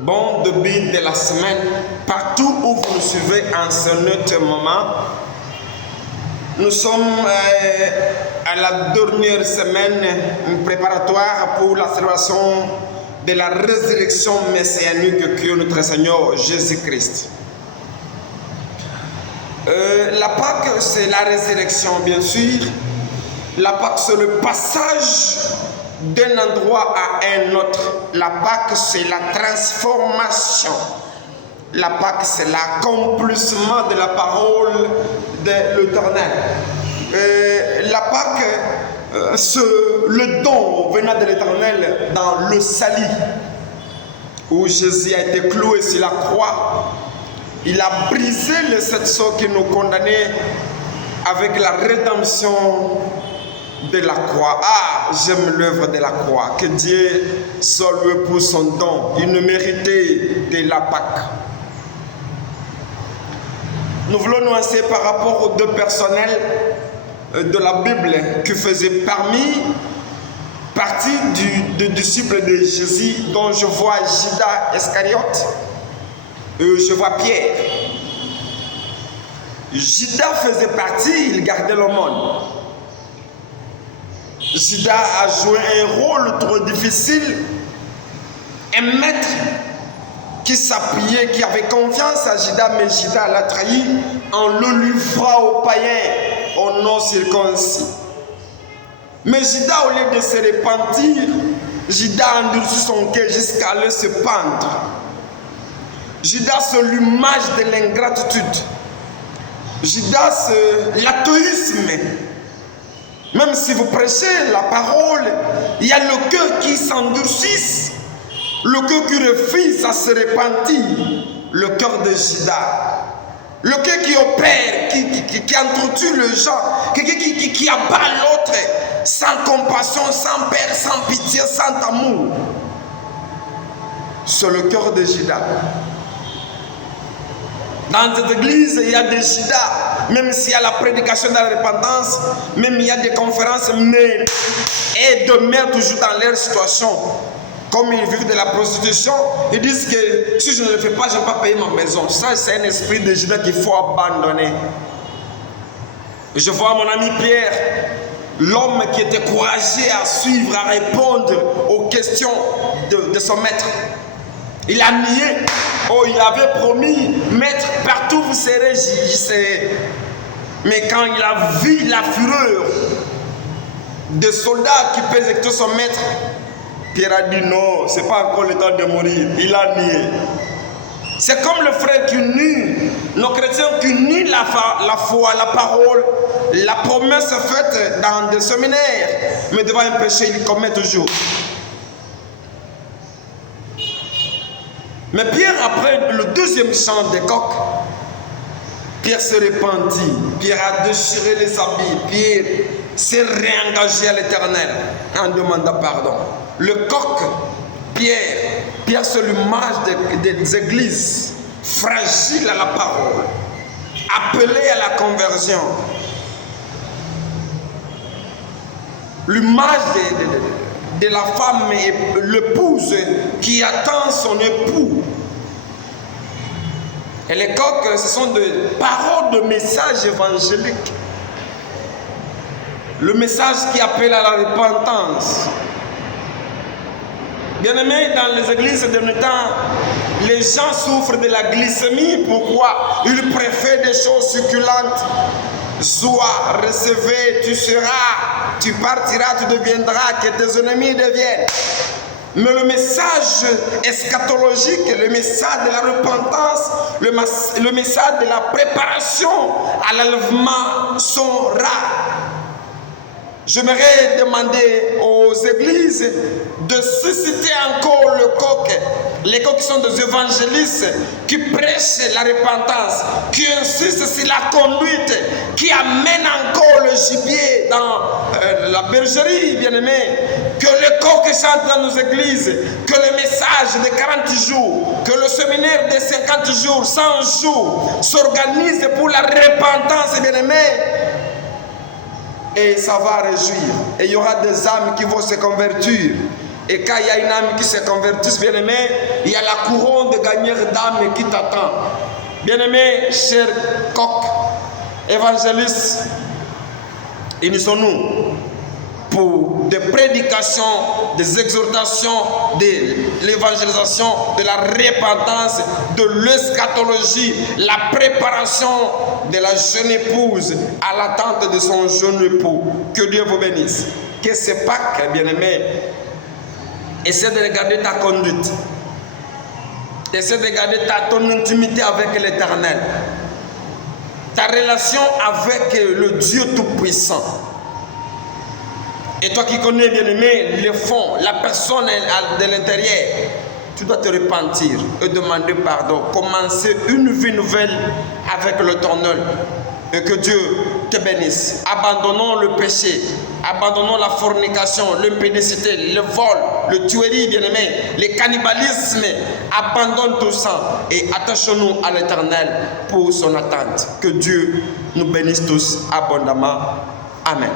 Bon début de la semaine, partout où vous nous suivez en ce notre moment. Nous sommes à la dernière semaine préparatoire pour la célébration de la résurrection messianique que notre Seigneur Jésus-Christ. La Pâque, c'est la résurrection, bien sûr. La Pâque, c'est le passage d'un endroit à un autre. La Pâque, c'est la transformation. La Pâque, c'est l'accomplissement de la parole de l'Éternel. La Pâque, c'est le don venant de l'Éternel dans le salut, où Jésus a été cloué sur la croix. Il a brisé les 7 sceaux qui nous condamnaient avec la rédemption de la croix. Ah, j'aime l'œuvre de la croix. Que Dieu soit loué pour son don, une méritée de la Pâque. Nous voulons nuancer par rapport aux deux personnels de la Bible qui faisaient partie du disciple de Jésus, dont je vois Judas Iscariote et je vois Pierre. Judas faisait partie, il gardait le monde. Judas a joué un rôle trop difficile. Un maître qui s'appuyait, qui avait confiance à Judas, mais Judas l'a trahi en le livrant aux païens, aux non-circoncis. Mais Judas, au lieu de se repentir, Judas a endurci son cœur jusqu'à aller se pendre. Judas, c'est l'image de l'ingratitude. Judas, c'est l'athéisme. Même si vous prêchez la parole, il y a le cœur qui s'endurcisse, le cœur qui refuse à se repentir, le cœur de Judas. Le cœur qui opère, qui entretue les gens, qui abat l'autre sans compassion, sans peur, sans pitié, sans amour. C'est le cœur de Judas. Dans cette église, il y a des Judas, même s'il y a la prédication de la repentance, même il y a des conférences, mais ils demeurent toujours dans leur situation. Comme ils vivent de la prostitution, ils disent que si je ne le fais pas, je ne vais pas payer ma maison. Ça, c'est un esprit de Judas qu'il faut abandonner. Je vois mon ami Pierre, l'homme qui était courageux à suivre, à répondre aux questions de son maître. Il a nié. Oh, il avait promis, maître, partout vous serez, j'y serai. Mais quand il a vu la fureur des soldats qui persécutaient son maître, Pierre a dit non, ce n'est pas encore le temps de mourir. Il a nié. C'est comme le frère qui nie, nos chrétiens qui nient la foi, la parole, la promesse faite dans des séminaires, mais devant un péché, il commet toujours. Mais Pierre, après le deuxième chant des coqs, Pierre se repentit, Pierre a déchiré les habits, Pierre s'est réengagé à l'Éternel en demandant pardon. Le coq, Pierre c'est l'image des églises fragiles à la parole, appelées à la conversion. L'image de la femme et l'épouse qui attend son époux. Et les coqs, ce sont des paroles de messages évangéliques. Le message qui appelle à la repentance. Bien-aimés, dans les églises de nos temps, les gens souffrent de la glycémie. Pourquoi? Ils préfèrent des choses succulentes. Sois, recevez, tu seras, tu partiras, tu deviendras, que tes ennemis deviennent. Mais le message eschatologique, le message de la repentance, le message de la préparation à l'enlèvement sont rares. J'aimerais demander aux églises de susciter encore le coq. Les coqs sont des évangélistes qui prêchent la repentance, qui insistent sur la conduite, qui amènent encore le gibier dans la bergerie, bien-aimé. Que le coq chante dans nos églises, que le message de 40 jours, que le séminaire de 50 jours, 100 jours s'organise pour la repentance, bien-aimé. Et ça va réjouir. Et il y aura des âmes qui vont se convertir. Et quand il y a une âme qui se convertit, bien aimé, il y a la couronne de gagneur d'âme qui t'attend. Bien aimé, cher coq, évangéliste, unissons-nous pour des prédications, des exhortations, de l'évangélisation, de la repentance, de l'eschatologie, la préparation de la jeune épouse à l'attente de son jeune époux. Que Dieu vous bénisse. Que ce Pâques, bien-aimé, essaie de regarder ta conduite. Essaie de regarder ton intimité avec l'Éternel. Ta relation avec le Dieu Tout-Puissant. Et toi qui connais, bien-aimé, le fond, la personne de l'intérieur, tu dois te repentir et demander pardon. Commencer une vie nouvelle avec l'Éternel. Et que Dieu te bénisse. Abandonnons le péché. Abandonnons la fornication, l'impédicité, le vol, le tuerie, bien-aimé, le cannibalisme. Abandonne tout ça et attachons-nous à l'Éternel pour son attente. Que Dieu nous bénisse tous abondamment. Amen.